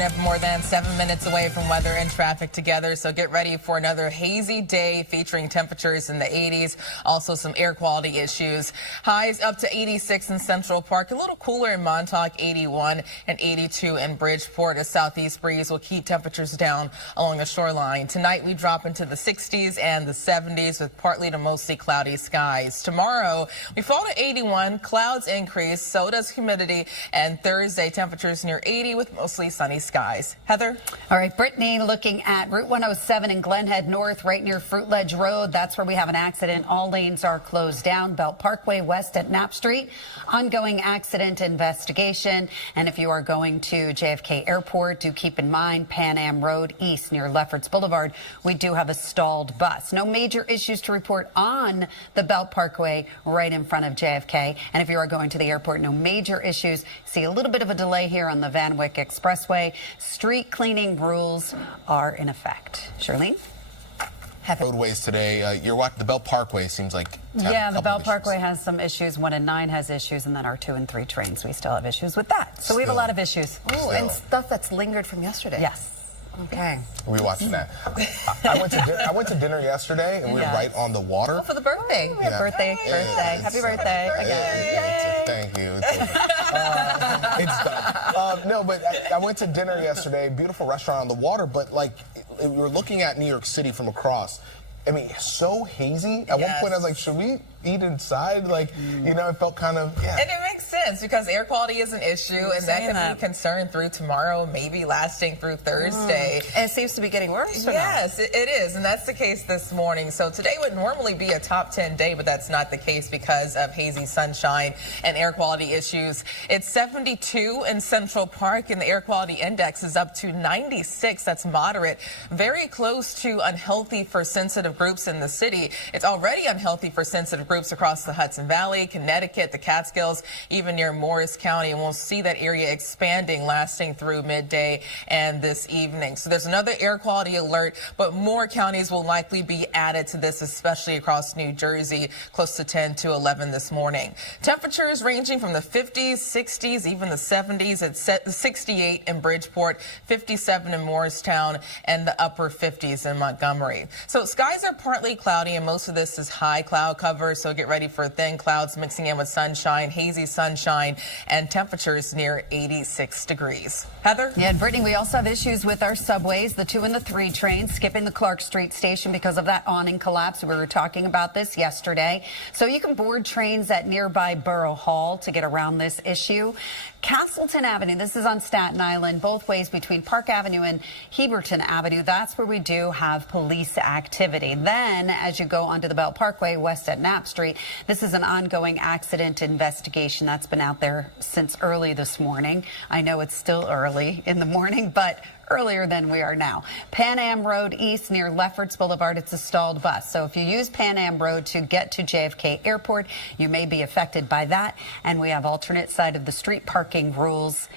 tracking it more than 7 minutes away from weather and traffic together. So get ready for another hazy day featuring temperatures in the 80s. Also some air quality issues. Highs up to 86 in Central Park. A little cooler in Montauk, 81 and 82 in Bridgeport. A southeast breeze will keep temperatures down along the shoreline. Tonight we drop into the 60s and the 70s with partly to mostly cloudy skies. Tomorrow we fall to 81. Clouds increase. So does humidity. And Thursday temperatures near 80 with mostly sunny skies. Heather? All right, Brittany, looking at Route 107 in Glenhead North, right near Fruit Ledge Road. That's where we have an accident. All lanes are closed down. Belt Parkway west at Knapp Street. Ongoing accident investigation. And if you are going to JFK Airport, do keep in mind Pan Am Road east near Lefferts Boulevard. We do have a stalled bus. No major issues to report on the Belt Parkway right in front of JFK. And if you are going to the airport, no major issues. See a little bit of a delay here on the Van Wyck Expressway. Street cleaning rules are in effect. Charlene? Roadways today. You're watching the Belt Parkway. Seems like the Belt Parkway has some issues. 1 and 9 has issues, and then our 2 and 3 trains. We still have issues with that. So we have a lot of issues. Oh, and stuff that's lingered from yesterday. Yes. Okay. We're watching that. I went to dinner yesterday, and we were right on the water. Oh, for the birthday. Yeah. Birthday. Happy birthday again. Thank you. It's done. No, but I went to dinner yesterday. Beautiful restaurant on the water, but like we were looking at New York City from across. I mean, so hazy. At one point, I was like, should we eat inside? Like, you know, it felt kind of, And it makes sense because air quality is an issue, and that can be concerned through tomorrow, maybe lasting through Thursday. And it seems to be getting worse. Yes, it is, and that's the case this morning. So today would normally be a top 10 day, but that's not the case because of hazy sunshine and air quality issues. It's 72 in Central Park, and the air quality index is up to 96. That's moderate, very close to unhealthy for sensitive groups in the city. It's already unhealthy for sensitive groups across the Hudson Valley, Connecticut, the Catskills, even near Morris County, and we'll see that area expanding lasting through midday and this evening. So there's another air quality alert, but more counties will likely be added to this, especially across New Jersey, close to 10 to 11 this morning. Temperatures ranging from the 50s, 60s, even the 70s. It's set 68 in Bridgeport, 57 in Morristown, and the upper 50s in Montgomery. So skies are partly cloudy, and most of this is high cloud cover, so get ready for thin clouds mixing in with sunshine, hazy sunshine, and temperatures near 86 degrees. Heather? Yeah, Brittany, we also have issues with our subways, the 2 and the 3 trains skipping the Clark Street station because of that awning collapse. We were talking about this yesterday. So you can board trains at nearby Borough Hall to get around this issue. Castleton Avenue, this is on Staten Island, both ways between Park Avenue and Heberton Avenue. That's where we do have police activity. Then, as you go onto the Belt Parkway west at Knapp Street, this is an ongoing accident investigation that's been out there since early this morning. I know it's still early in the morning, but earlier than we are now. Pan Am Road east near Lefferts Boulevard, it's a stalled bus. So if you use Pan Am Road to get to JFK Airport, you may be affected by that. And we have alternate side of the street parking rules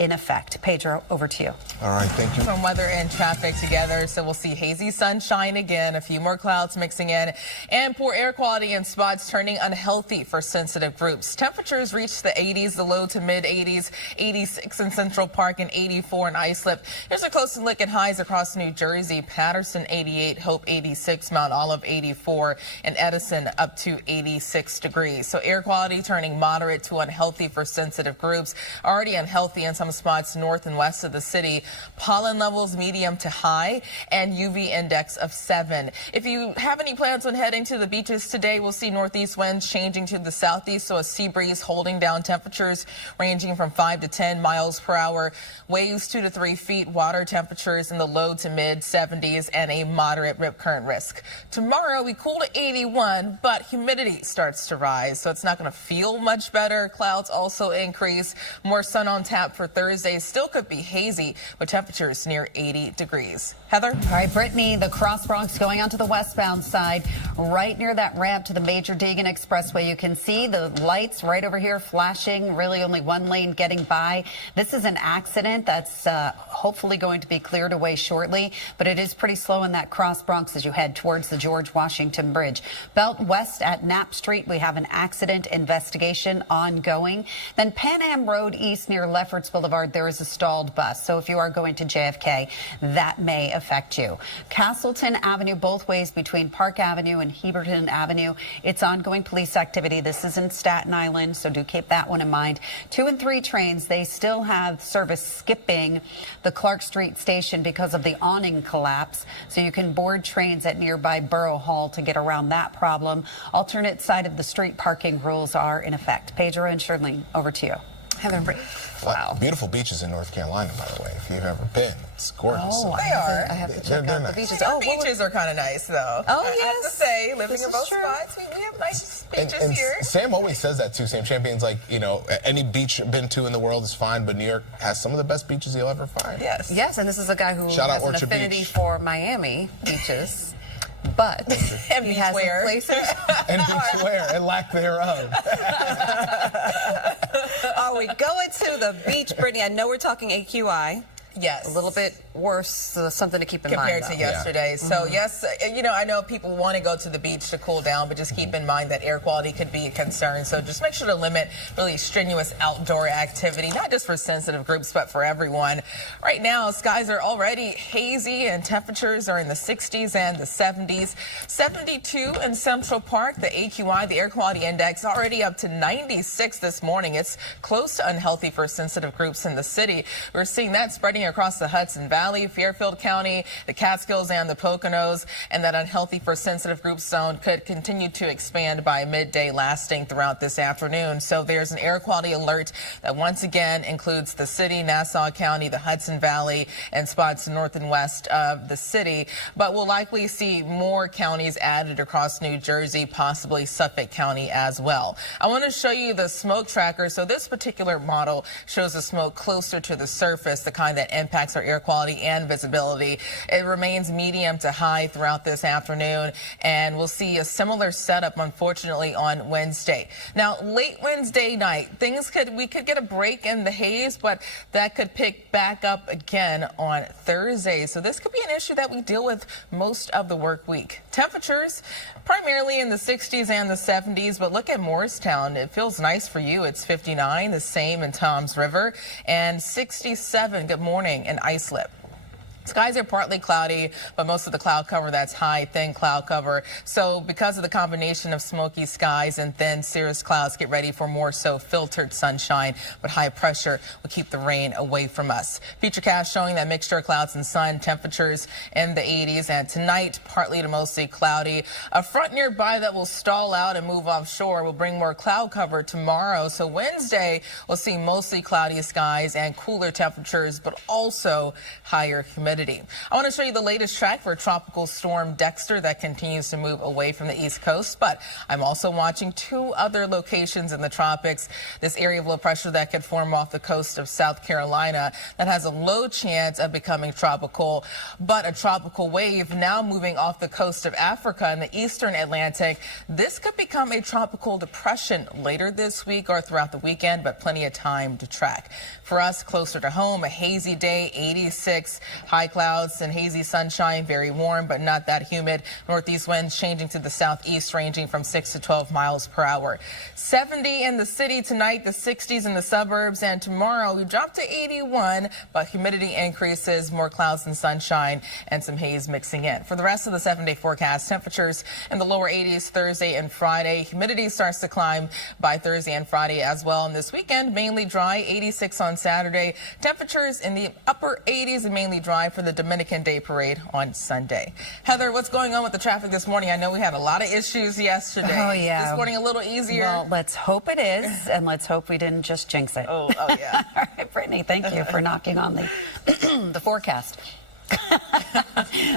in effect. Pedro, over to you. All right, thank you. From weather and traffic together, so we'll see hazy sunshine again, a few more clouds mixing in, and poor air quality in spots turning unhealthy for sensitive groups. Temperatures reach the 80s, the low to mid 80s, 86 in Central Park and 84 in Islip. Here's a closer look at highs across New Jersey. Patterson 88, Hope 86, Mount Olive 84, and Edison up to 86 degrees. So air quality turning moderate to unhealthy for sensitive groups. Already unhealthy in some spots north and west of the city. Pollen levels medium to high, and UV index of 7. If you have any plans on heading to the beaches today, we'll see northeast winds changing to the southeast, so a sea breeze holding down temperatures ranging from 5 to 10 miles per hour. Waves 2 to 3 feet. Water temperatures in the low to mid 70s and a moderate rip current risk. Tomorrow we cool to 81, but humidity starts to rise, so it's not going to feel much better. Clouds also increase. More sun on tap for Thursday. Still could be hazy with temperatures near 80 degrees. Heather? All right, Brittany, the Cross Bronx going onto the westbound side, right near that ramp to the Major Deegan Expressway. You can see the lights right over here flashing, really only one lane getting by. This is an accident that's hopefully going to be cleared away shortly, but it is pretty slow in that Cross Bronx as you head towards the George Washington Bridge. Belt west at Knapp Street, we have an accident investigation ongoing. Then Pan Am Road east near Lefferts Boulevard. Boulevard, there is a stalled bus. So if you are going to JFK, that may affect you. Castleton Avenue, both ways between Park Avenue and Heberton Avenue. It's ongoing police activity. This is in Staten Island, so do keep that one in mind. 2 and 3 trains, they still have service skipping the Clark Street station because of the awning collapse. So you can board trains at nearby Borough Hall to get around that problem. Alternate side of the street parking rules are in effect. Pedro and Shirley, over to you. Heather and Brittany. Wow. Beautiful beaches in North Carolina, by the way, if you've ever been. It's gorgeous. Oh, They are. I have to They're check out nice. the beaches. The beaches are kind of nice, though. Oh, I have to yes. say, living This in is both true. spots, we have nice beaches And here. Sam always says that too. Sam Champion's like, you know, any beach you've been to in the world is fine, but New York has some of the best beaches you'll ever find. Yes. Yes, and this is a guy who Shout out has an Orchard affinity Beach. for Miami beaches, but And he has beachwear. places. And beachwear and lack thereof. Are we going to the beach, Brittany? I know we're talking AQI. Yes. A little bit worse, so something to keep in Compared mind. to though. yesterday. So yes, you know, I know people want to go to the beach to cool down, but just keep in mind that air quality could be a concern. So just make sure to limit really strenuous outdoor activity, not just for sensitive groups, but for everyone. Right now, skies are already hazy and temperatures are in the 60s and the 70s. 72 in Central Park. The AQI, the air quality index, already up to 96 this morning. It's close to unhealthy for sensitive groups in the city. We're seeing that spreading across the Hudson Valley, Fairfield County, the Catskills, and the Poconos, and that unhealthy for sensitive group zone could continue to expand by midday, lasting throughout this afternoon. So there's an air quality alert that once again includes the city, Nassau County, the Hudson Valley, and spots north and west of the city. But we'll likely see more counties added across New Jersey, possibly Suffolk County as well. I want to show you the smoke tracker. So this particular model shows the smoke closer to the surface, the kind that impacts our air quality and visibility. It remains medium to high throughout this afternoon, and we'll see a similar setup, unfortunately, on Wednesday. Now, late Wednesday night, we could get a break in the haze, but that could pick back up again on Thursday. So this could be an issue that we deal with most of the work week. Temperatures primarily in the 60s and the 70s, but look at Morristown. It feels nice for you. It's 59, the same in Toms River, and 67. Good morning in Islip. Skies are partly cloudy, but most of the cloud cover, that's high, thin cloud cover. So because of the combination of smoky skies and thin cirrus clouds, get ready for more so filtered sunshine, but high pressure will keep the rain away from us. Futurecast showing that mixture of clouds and sun, temperatures in the 80s, and tonight partly to mostly cloudy. A front nearby that will stall out and move offshore will bring more cloud cover tomorrow. So Wednesday we'll see mostly cloudy skies and cooler temperatures, but also higher humidity. I want to show you the latest track for Tropical Storm Dexter that continues to move away from the East Coast, but I'm also watching 2 other locations in the tropics. This area of low pressure that could form off the coast of South Carolina that has a low chance of becoming tropical, but a tropical wave now moving off the coast of Africa in the eastern Atlantic. This could become a tropical depression later this week or throughout the weekend, but plenty of time to track. For us, closer to home, a hazy day, 86, high clouds and hazy sunshine, very warm, but not that humid. Northeast winds changing to the southeast, ranging from 6 to 12 miles per hour. 70 in the city tonight, the 60s in the suburbs, and tomorrow we drop to 81, but humidity increases, more clouds and sunshine, and some haze mixing in. For the rest of the 7-day forecast, temperatures in the lower 80s Thursday and Friday. Humidity starts to climb by Thursday and Friday as well. And this weekend, mainly dry, 86 on Saturday. Temperatures in the upper 80s and mainly dry for the Dominican Day Parade on Sunday. Heather, what's going on with the traffic this morning? I know we had a lot of issues yesterday. Oh, yeah. This morning a little easier. Well, let's hope it is, and let's hope we didn't just jinx it. Oh, yeah. All right, Brittany, thank you for knocking on the forecast.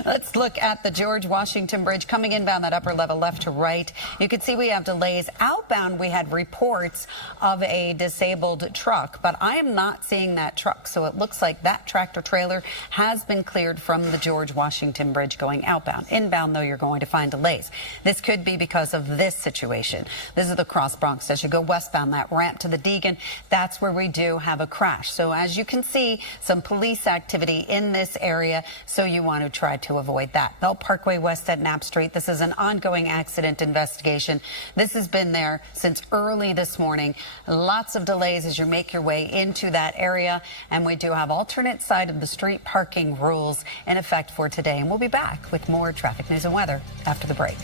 Let's look at the George Washington Bridge coming inbound that upper level left to right. You can see we have delays. Outbound, we had reports of a disabled truck, but I am not seeing that truck. So it looks like that tractor trailer has been cleared from the George Washington Bridge going outbound. Inbound, though, you're going to find delays. This could be because of this situation. This is the Cross Bronx. As you go westbound, that ramp to the Deegan, that's where we do have a crash. So as you can see, some police activity in this area. area, so you want to try to avoid that. Bell Parkway west at Knapp Street. This is an ongoing accident investigation. This has been there since early this morning. Lots of delays as you make your way into that area, and we do have alternate side of the street parking rules in effect for today. And we'll be back with more traffic news and weather after the break.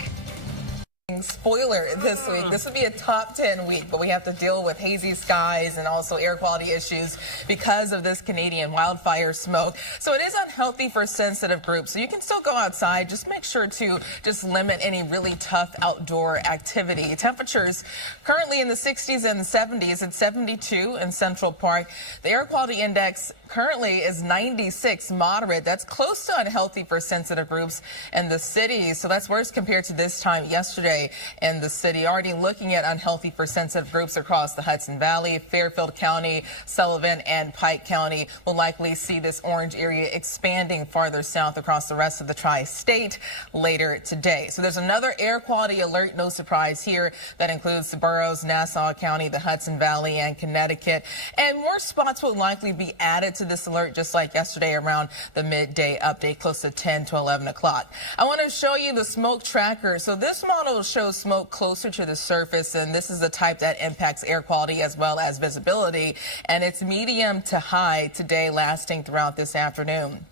Spoiler this week. This would be a top 10 week, but we have to deal with hazy skies and also air quality issues because of this Canadian wildfire smoke. So it is unhealthy for sensitive groups. So you can still go outside. Just make sure to just limit any really tough outdoor activity. Temperatures currently in the 60s and 70s. It's 72 in Central Park. The air quality index currently is 96, moderate. That's close to unhealthy for sensitive groups in the city. So that's worse compared to this time yesterday in the city. Already looking at unhealthy for sensitive groups across the Hudson Valley, Fairfield County, Sullivan, and Pike County. Will likely see this orange area expanding farther south across the rest of the tri-state later today. So there's another air quality alert, no surprise here. That includes the boroughs, Nassau County, the Hudson Valley, and Connecticut. And more spots will likely be added to this alert, just like yesterday around the midday update, close to 10 to 11 o'clock. I want to show you the smoke tracker. So this model shows smoke closer to the surface, and this is the type that impacts air quality as well as visibility. And it's medium to high today, lasting throughout this afternoon.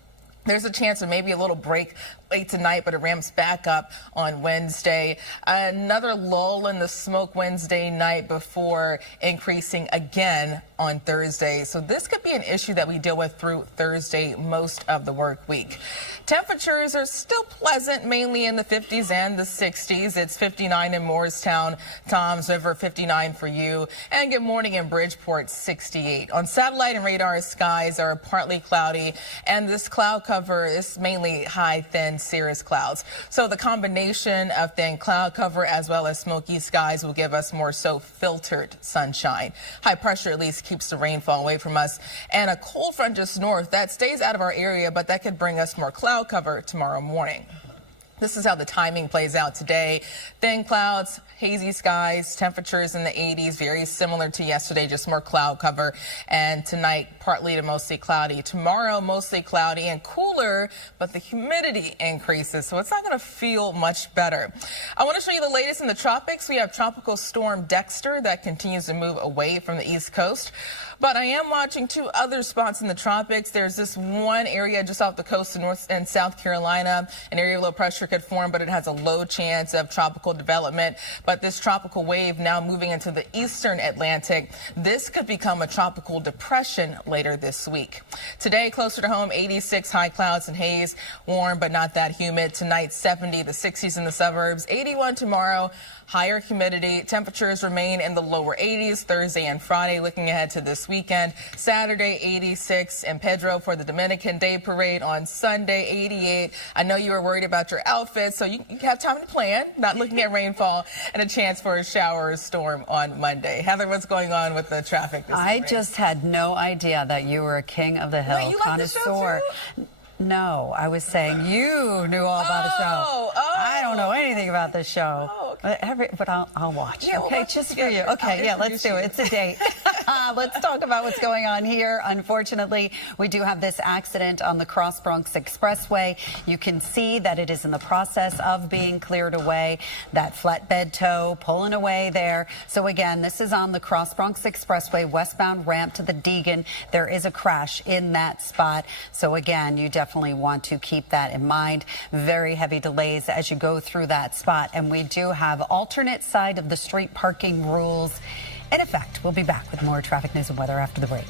There's a chance of maybe a little break late tonight, but it ramps back up on Wednesday. Another lull in the smoke Wednesday night before increasing again on Thursday. So this could be an issue that we deal with through Thursday most of the work week. Temperatures are still pleasant, mainly in the 50s and the 60s. It's 59 in Morristown, Toms River, 59 for you. And good morning in Bridgeport, 68. On satellite and radar, skies are partly cloudy, and this cloud cover is mainly high, thin cirrus clouds. So the combination of thin cloud cover as well as smoky skies will give us more so filtered sunshine. High pressure at least keeps the rainfall away from us, and a cold front just north that stays out of our area, but that could bring us more cloud cover tomorrow morning. This is how the timing plays out today. Thin clouds, hazy skies, temperatures in the 80s, very similar to yesterday, just more cloud cover. And tonight, partly to mostly cloudy. Tomorrow, mostly cloudy and cooler, but the humidity increases, so it's not going to feel much better. I want to show you the latest in the tropics. We have Tropical Storm Dexter that continues to move away from the East Coast. But I am watching two other spots in the tropics. There's this one area just off the coast of North and South Carolina. An area of low pressure could form, but it has a low chance of tropical development. But this tropical wave now moving into the eastern Atlantic, this could become a tropical depression later this week. Today, closer to home, 86, high clouds and haze, warm but not that humid. Tonight, 70, the 60s in the suburbs, 81 tomorrow. Higher humidity. Temperatures remain in the lower 80s Thursday and Friday. Looking ahead to this weekend, Saturday 86 in Pedro for the Dominican Day Parade. On Sunday 88. I know you were worried about your outfit, so you have time to plan. Not looking at rainfall, and a chance for a shower or storm on Monday. Heather, what's going on with the traffic this morning? I just had no idea that you were a king of the hill. Wait, you like the show too? No, I was saying you knew all about the show. I don't know anything about the show. Okay. But I'll watch. Yeah, okay, just for you. Okay, yeah, let's do it. It's a date. Let's talk about what's going on here. Unfortunately, we do have this accident on the Cross Bronx Expressway. You can see that it is in the process of being cleared away. That flatbed tow pulling away there. So again, this is on the Cross Bronx Expressway, westbound ramp to the Deegan. There is a crash in that spot. So again, you definitely want to keep that in mind. Very heavy delays as you go through that spot. And we do have alternate side of the street parking rules in effect. We'll be back with more traffic news and weather after the break.